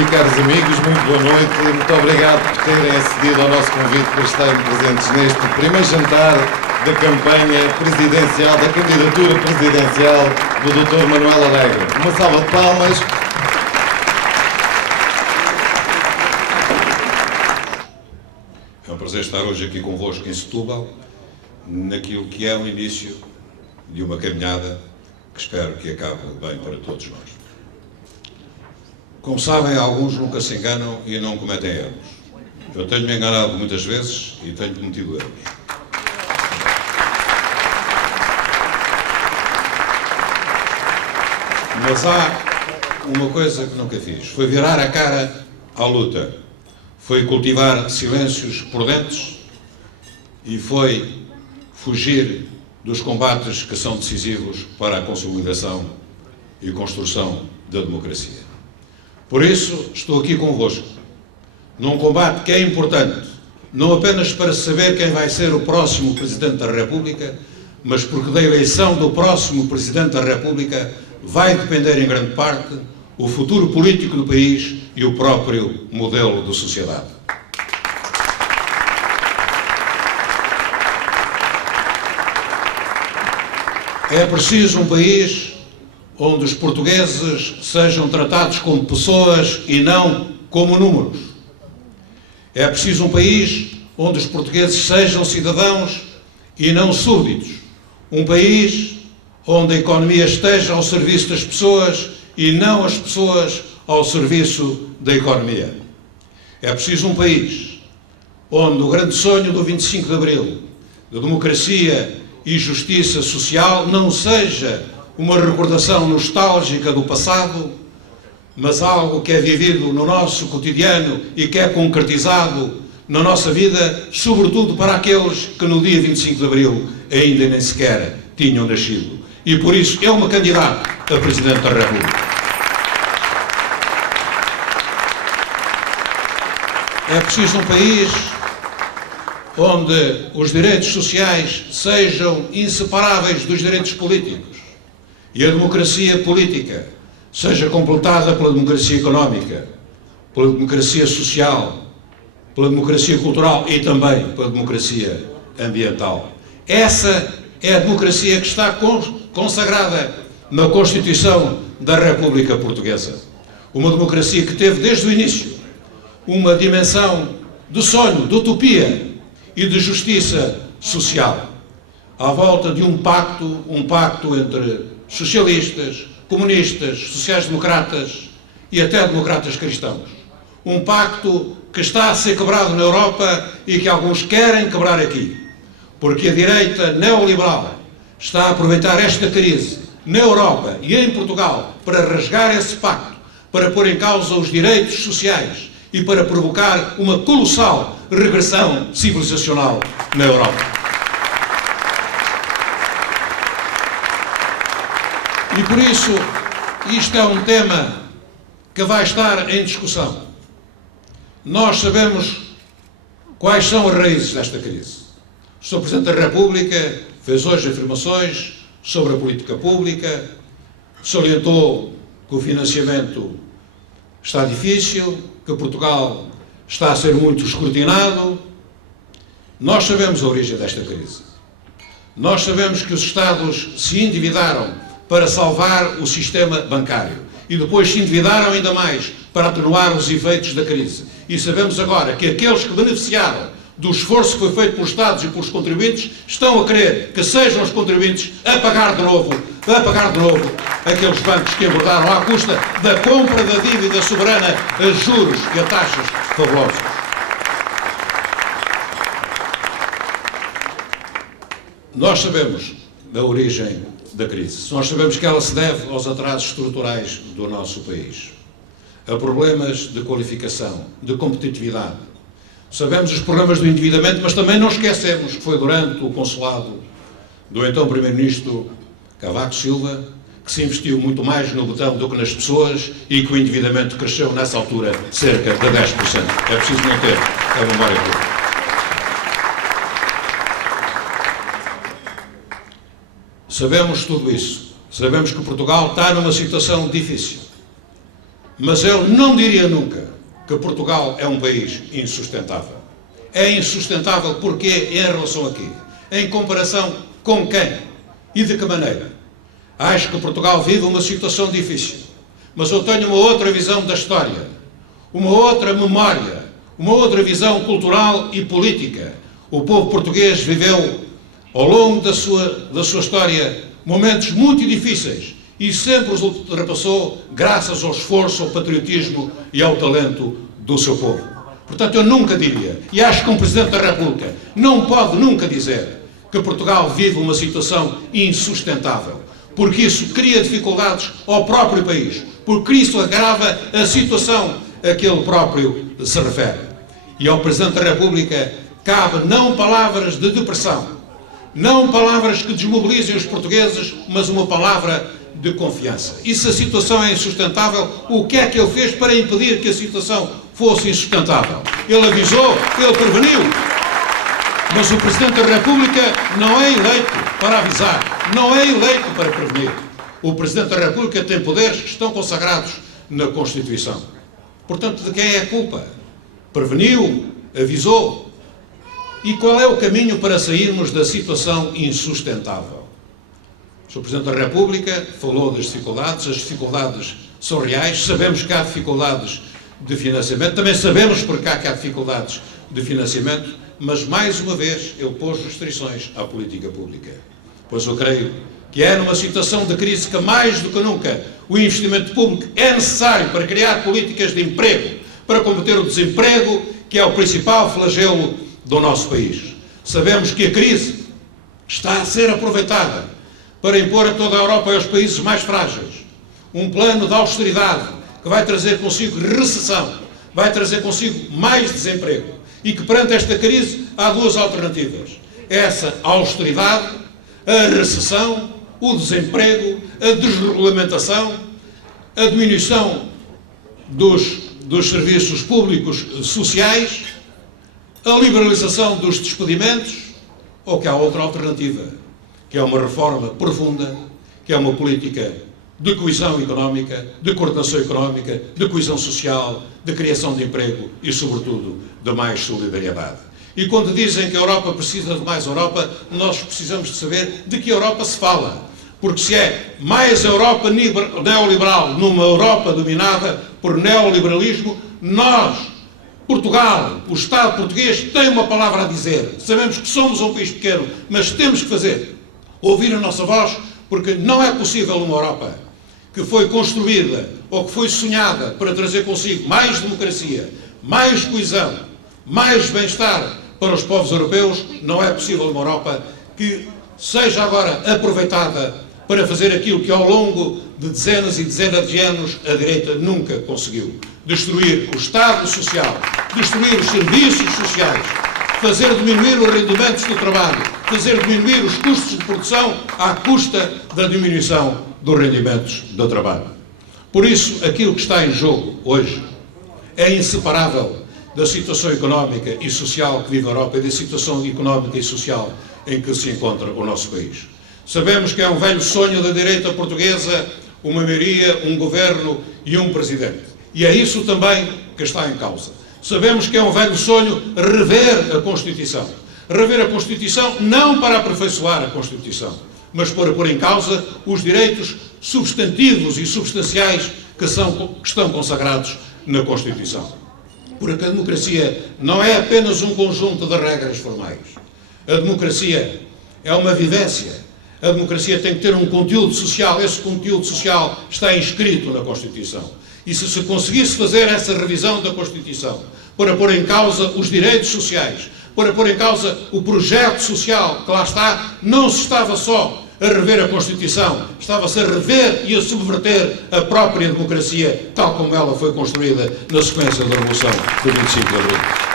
e caros amigos, muito boa noite. Muito obrigado por terem acedido ao nosso convite para estarem presentes neste primeiro jantar da campanha presidencial, da candidatura presidencial do Dr. Manuel Alegre. Uma salva de palmas. É um prazer estar hoje aqui convosco em Setúbal, naquilo que é o início de uma caminhada que espero que acabe bem para todos nós. Como sabem, alguns nunca se enganam e não cometem erros. Eu tenho-me enganado muitas vezes e tenho cometido erros. Mas há uma coisa que nunca fiz, foi virar a cara à luta, foi cultivar silêncios prudentes e foi fugir dos combates que são decisivos para a consolidação e construção da democracia. Por isso, estou aqui convosco, num combate que é importante, não apenas para saber quem vai ser o próximo Presidente da República, mas porque da eleição do próximo Presidente da República vai depender, em grande parte, o futuro político do país e o próprio modelo de sociedade. É preciso um país onde os portugueses sejam tratados como pessoas e não como números. É preciso um país onde os portugueses sejam cidadãos e não súbditos. Um país onde a economia esteja ao serviço das pessoas e não as pessoas ao serviço da economia. É preciso um país onde o grande sonho do 25 de Abril, da democracia e justiça social, não seja uma recordação nostálgica do passado, mas algo que é vivido no nosso cotidiano e que é concretizado na nossa vida, sobretudo para aqueles que no dia 25 de Abril ainda nem sequer tinham nascido. E por isso eu me candidato a Presidente da República. É preciso um país onde os direitos sociais sejam inseparáveis dos direitos políticos e a democracia política seja completada pela democracia económica, pela democracia social, pela democracia cultural e também pela democracia ambiental. Essa é a democracia que está consagrada na Constituição da República Portuguesa. Uma democracia que teve desde o início uma dimensão de sonho, de utopia e de justiça social, à volta de um pacto entre socialistas, comunistas, sociais-democratas e até democratas cristãos. Um pacto que está a ser quebrado na Europa e que alguns querem quebrar aqui, porque a direita neoliberal está a aproveitar esta crise na Europa e em Portugal para rasgar esse pacto, para pôr em causa os direitos sociais e para provocar uma colossal regressão civilizacional na Europa. E por isso, isto é um tema que vai estar em discussão. Nós sabemos quais são as raízes desta crise. O Sr. Presidente da República fez hoje afirmações sobre a política pública, salientou que o financiamento está difícil, que Portugal está a ser muito escrutinado. Nós sabemos a origem desta crise. Nós sabemos que os Estados se endividaram para salvar o sistema bancário e depois se endividaram ainda mais para atenuar os efeitos da crise. E sabemos agora que aqueles que beneficiaram do esforço que foi feito pelos Estados e pelos contribuintes estão a querer que sejam os contribuintes a pagar de novo aqueles bancos que abordaram à custa da compra da dívida soberana a juros e a taxas fabulosas. Nós sabemos da origem da crise. Nós sabemos que ela se deve aos atrasos estruturais do nosso país, a problemas de qualificação, de competitividade. Sabemos os problemas do endividamento, mas também não esquecemos que foi durante o consulado do então Primeiro-Ministro Cavaco Silva que se investiu muito mais no botão do que nas pessoas e que o endividamento cresceu nessa altura cerca de 10%. É preciso não ter a memória curta. Sabemos tudo isso. Sabemos que Portugal está numa situação difícil. Mas eu não diria nunca que Portugal é um país insustentável. É insustentável porque em relação a quê? Em comparação com quem? E de que maneira? Acho que Portugal vive uma situação difícil, mas eu tenho uma outra visão da história, uma outra memória, uma outra visão cultural e política. O povo português viveu, ao longo da sua história, momentos muito difíceis e sempre os ultrapassou graças ao esforço, ao patriotismo e ao talento do seu povo. Portanto, eu nunca diria, e acho que um Presidente da República não pode nunca dizer que Portugal vive uma situação insustentável, porque isso cria dificuldades ao próprio país, porque isso agrava a situação a que ele próprio se refere. E ao Presidente da República cabe não palavras de depressão, não palavras que desmobilizem os portugueses, mas uma palavra de confiança. E se a situação é insustentável, o que é que ele fez para impedir que a situação fosse insustentável? Ele avisou, ele preveniu. Mas o Presidente da República não é eleito para avisar, não é eleito para prevenir. O Presidente da República tem poderes que estão consagrados na Constituição. Portanto, de quem é a culpa? Preveniu, avisou. E qual é o caminho para sairmos da situação insustentável? O Sr. Presidente da República falou das dificuldades, as dificuldades são reais, sabemos que há dificuldades de financiamento, também sabemos porque há que há dificuldades de financiamento, mas mais uma vez ele pôs restrições à política pública. Pois eu creio que é numa situação de crise que mais do que nunca o investimento público é necessário para criar políticas de emprego, para combater o desemprego, que é o principal flagelo do nosso país. Sabemos que a crise está a ser aproveitada para impor a toda a Europa e aos países mais frágeis um plano de austeridade que vai trazer consigo recessão, vai trazer consigo mais desemprego e que perante esta crise há duas alternativas. Essa austeridade, a recessão, o desemprego, a desregulamentação, a diminuição dos serviços públicos sociais, a liberalização dos despedimentos, ou que há outra alternativa, que é uma reforma profunda, que é uma política de coesão económica, de coordenação económica, de coesão social, de criação de emprego e, sobretudo, de mais solidariedade. E quando dizem que a Europa precisa de mais Europa, nós precisamos de saber de que Europa se fala. Porque se é mais Europa neoliberal numa Europa dominada por neoliberalismo, nós, Portugal, o Estado português, tem uma palavra a dizer. Sabemos que somos um país pequeno, mas temos que ouvir a nossa voz, porque não é possível uma Europa que foi construída ou que foi sonhada para trazer consigo mais democracia, mais coesão, mais bem-estar para os povos europeus. Não é possível uma Europa que seja agora aproveitada para fazer aquilo que ao longo de dezenas e dezenas de anos a direita nunca conseguiu. Destruir o Estado social, destruir os serviços sociais, fazer diminuir os rendimentos do trabalho, fazer diminuir os custos de produção à custa da diminuição dos rendimentos do trabalho. Por isso, aquilo que está em jogo hoje é inseparável da situação económica e social que vive a Europa e da situação económica e social em que se encontra o nosso país. Sabemos que é um velho sonho da direita portuguesa uma maioria, um governo e um presidente. E é isso também que está em causa. Sabemos que é um velho sonho rever a Constituição. Rever a Constituição não para aperfeiçoar a Constituição, mas para pôr em causa os direitos substantivos e substanciais que estão consagrados na Constituição. Porque a democracia não é apenas um conjunto de regras formais. A democracia é uma vivência. A democracia tem que ter um conteúdo social. Esse conteúdo social está inscrito na Constituição. E se se conseguisse fazer essa revisão da Constituição para pôr em causa os direitos sociais, para pôr em causa o projeto social que lá está, não se estava só a rever a Constituição, estava-se a rever e a subverter a própria democracia, tal como ela foi construída na sequência da Revolução do 25 de Abril.